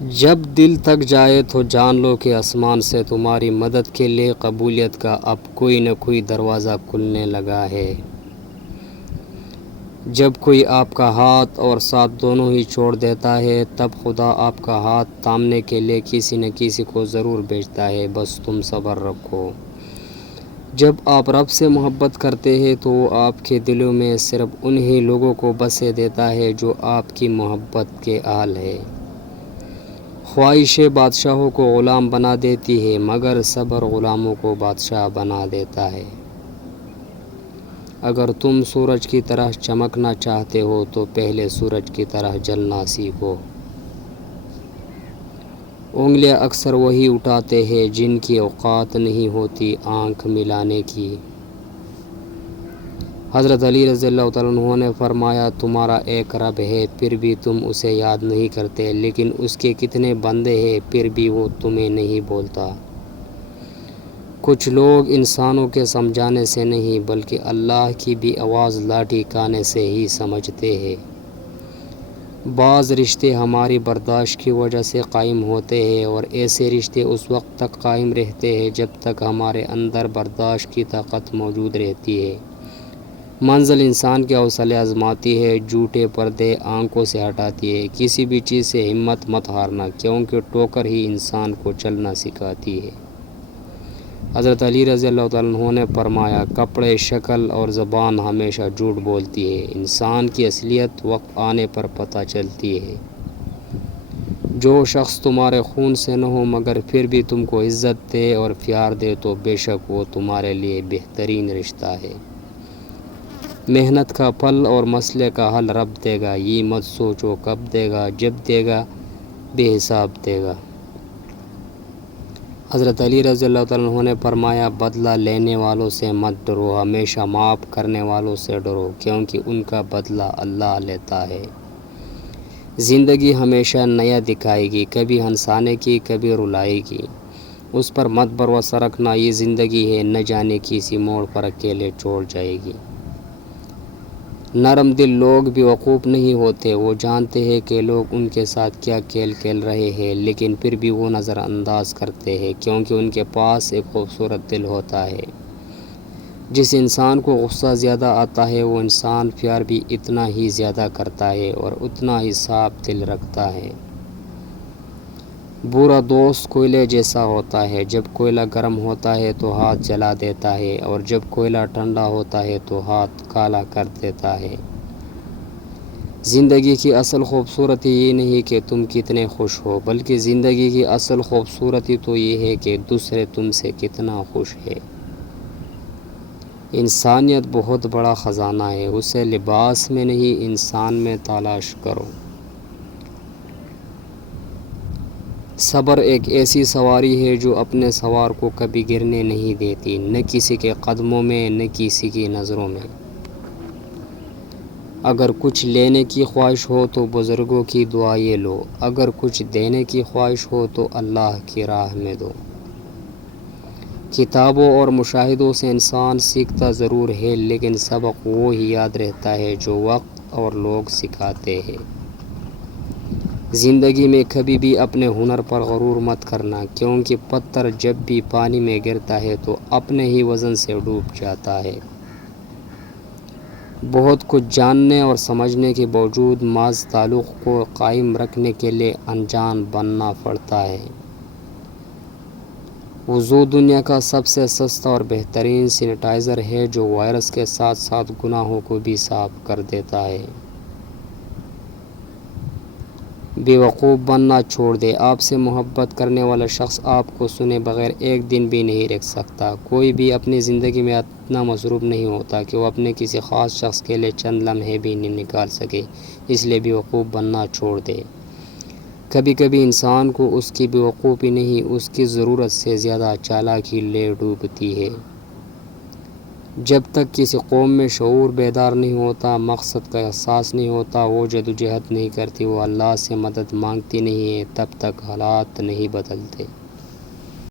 جب دل تک جائے تو جان لو کہ آسمان سے تمہاری مدد کے لیے قبولیت کا اب کوئی نہ کوئی دروازہ کھلنے لگا ہے۔ جب کوئی آپ کا ہاتھ اور ساتھ دونوں ہی چھوڑ دیتا ہے تب خدا آپ کا ہاتھ تھامنے کے لیے کسی نہ کسی کو ضرور بھیجتا ہے، بس تم صبر رکھو۔ جب آپ رب سے محبت کرتے ہیں تو وہ آپ کے دلوں میں صرف انہی لوگوں کو بسے دیتا ہے جو آپ کی محبت کے اہل ہے۔ خواہشیں بادشاہوں کو غلام بنا دیتی ہے مگر صبر غلاموں کو بادشاہ بنا دیتا ہے۔ اگر تم سورج کی طرح چمکنا چاہتے ہو تو پہلے سورج کی طرح جلنا سیکھو۔ انگلیاں اکثر وہی اٹھاتے ہیں جن کی اوقات نہیں ہوتی آنکھ ملانے کی۔ حضرت علی رضی اللہ تعالیٰ عنہ نے فرمایا، تمہارا ایک رب ہے پھر بھی تم اسے یاد نہیں کرتے، لیکن اس کے کتنے بندے ہیں پھر بھی وہ تمہیں نہیں بولتا۔ کچھ لوگ انسانوں کے سمجھانے سے نہیں بلکہ اللہ کی بھی آواز لاٹھی کھانے سے ہی سمجھتے ہیں۔ بعض رشتے ہماری برداشت کی وجہ سے قائم ہوتے ہیں اور ایسے رشتے اس وقت تک قائم رہتے ہیں جب تک ہمارے اندر برداشت کی طاقت موجود رہتی ہے۔ منزل انسان کے حوصلے آزماتی ہے، جھوٹے پردے آنکھوں سے ہٹاتی ہے۔ کسی بھی چیز سے ہمت مت ہارنا کیونکہ ٹوکر ہی انسان کو چلنا سکھاتی ہے۔ حضرت علی رضی اللہ تعالیٰ عنہ نے فرمایا، کپڑے، شکل اور زبان ہمیشہ جھوٹ بولتی ہے، انسان کی اصلیت وقت آنے پر پتہ چلتی ہے۔ جو شخص تمہارے خون سے نہ ہو مگر پھر بھی تم کو عزت دے اور پیار دے تو بے شک وہ تمہارے لیے بہترین رشتہ ہے۔ محنت کا پھل اور مسئلے کا حل رب دے گا، یہ مت سوچو کب دے گا، جب دے گا بے حساب دے گا۔ حضرت علی رضی اللہ تعالیٰ عنہ نے فرمایا، بدلہ لینے والوں سے مت ڈرو، ہمیشہ معاف کرنے والوں سے ڈرو کیونکہ ان کا بدلہ اللہ لیتا ہے۔ زندگی ہمیشہ نیا دکھائے گی، کبھی ہنسانے کی کبھی رلائے گی، اس پر مت بھروسہ رکھنا، یہ زندگی ہے نہ جانے کسی موڑ پر اکیلے چھوڑ جائے گی۔ نرم دل لوگ بھی وقوف نہیں ہوتے، وہ جانتے ہیں کہ لوگ ان کے ساتھ کیا کھیل کھیل رہے ہیں لیکن پھر بھی وہ نظر انداز کرتے ہیں کیونکہ ان کے پاس ایک خوبصورت دل ہوتا ہے۔ جس انسان کو غصہ زیادہ آتا ہے وہ انسان پیار بھی اتنا ہی زیادہ کرتا ہے اور اتنا ہی صاف دل رکھتا ہے۔ برا دوست کوئلے جیسا ہوتا ہے، جب کوئلہ گرم ہوتا ہے تو ہاتھ جلا دیتا ہے اور جب کوئلہ ٹھنڈا ہوتا ہے تو ہاتھ کالا کر دیتا ہے۔ زندگی کی اصل خوبصورتی یہ نہیں کہ تم کتنے خوش ہو بلکہ زندگی کی اصل خوبصورتی تو یہ ہے کہ دوسرے تم سے کتنا خوش ہے۔ انسانیت بہت بڑا خزانہ ہے، اسے لباس میں نہیں انسان میں تلاش کرو۔ صبر ایک ایسی سواری ہے جو اپنے سوار کو کبھی گرنے نہیں دیتی، نہ کسی کے قدموں میں نہ کسی کی نظروں میں۔ اگر کچھ لینے کی خواہش ہو تو بزرگوں کی دعائیں لو، اگر کچھ دینے کی خواہش ہو تو اللہ کی راہ میں دو۔ کتابوں اور مشاہدوں سے انسان سیکھتا ضرور ہے لیکن سبق وہ ہی یاد رہتا ہے جو وقت اور لوگ سکھاتے ہیں۔ زندگی میں کبھی بھی اپنے ہنر پر غرور مت کرنا کیونکہ پتھر جب بھی پانی میں گرتا ہے تو اپنے ہی وزن سے ڈوب جاتا ہے۔ بہت کچھ جاننے اور سمجھنے کے باوجود محض تعلق کو قائم رکھنے کے لیے انجان بننا پڑتا ہے۔ وضو دنیا کا سب سے سستا اور بہترین سینیٹائزر ہے جو وائرس کے ساتھ ساتھ گناہوں کو بھی صاف کر دیتا ہے۔ بے وقوف بننا چھوڑ دے، آپ سے محبت کرنے والا شخص آپ کو سنے بغیر ایک دن بھی نہیں رہ سکتا۔ کوئی بھی اپنی زندگی میں اتنا مصروف نہیں ہوتا کہ وہ اپنے کسی خاص شخص کے لیے چند لمحے بھی نہیں نکال سکے، اس لیے بے وقوف بننا چھوڑ دے۔ کبھی کبھی انسان کو اس کی بے وقوفی نہیں اس کی ضرورت سے زیادہ چالاکی لے ڈوبتی ہے۔ جب تک کسی قوم میں شعور بیدار نہیں ہوتا، مقصد کا احساس نہیں ہوتا، وہ جدوجہد نہیں کرتی، وہ اللہ سے مدد مانگتی نہیں ہے، تب تک حالات نہیں بدلتے۔